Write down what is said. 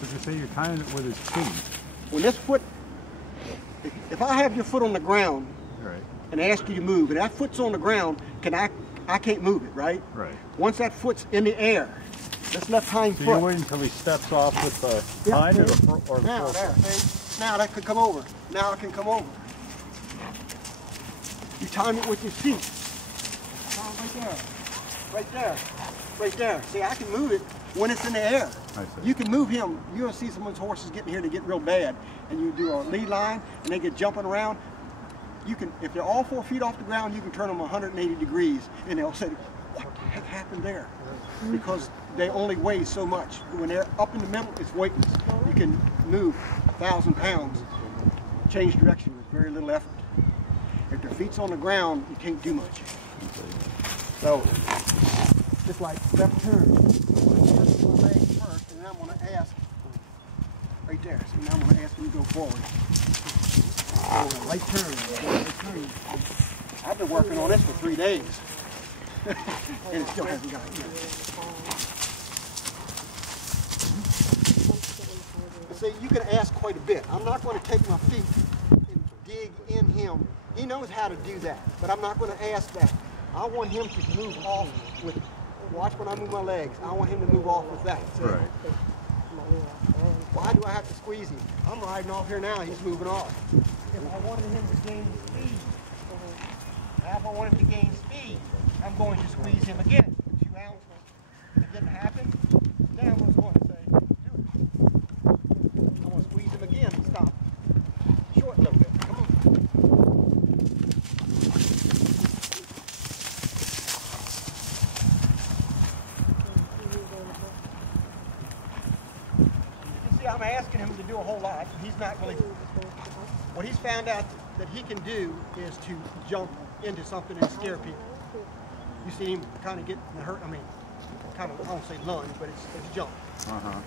But you say you're tying it with his feet. When this foot, if I have your foot on the ground Right. and ask you to move, and that foot's on the ground, I can't move it, right? Right. Once that foot's in the air, this left hind So foot. you wait until he steps off with the hind or the front? Now, there, see? Now that could come over. Now it can come over. You time it with your feet. Right there. Right there. Right there. See, I can move it when it's in the air. I see. You can move him. You're going to see someone's horses getting here to get real bad. And you do a lead line, and they get jumping around. You can, if they're all 4 feet off the ground, you can turn them 180 degrees, and they'll say, what the heck happened there? Because they only weigh so much. When they're up in the middle, it's weightless. You can move 1,000 pounds, change direction with very little effort. If their feet's on the ground, you can't do much. So, just like left turn. I'm going to ask my legs first, and then I'm going to ask, right there. So now I'm going to ask him to go forward. Right turn. I've been working on this for 3 days. And it still hasn't got it yet. See, you can ask quite a bit. I'm not going to take my feet and dig in him. He knows how to do that, but I'm not going to ask that. I want him to move off with, watch when I move my legs, I want him to move off with that. See? Right. Why do I have to squeeze him? I'm riding off here now, he's moving off. If I wanted him to gain speed, if I wanted him to gain speed, I'm going to squeeze him again for 2 ounces. If it didn't happen, now I'm going to say, do it. I'm going to squeeze him again and stop. Short a little bit. Come on. You see, I'm asking him to do a whole lot. He's not really. What he's found out that he can do is to jump into something and scare people. You see him kind of get hurt. I mean, kind of, I don't say lunge, but it's jump. Uh-huh.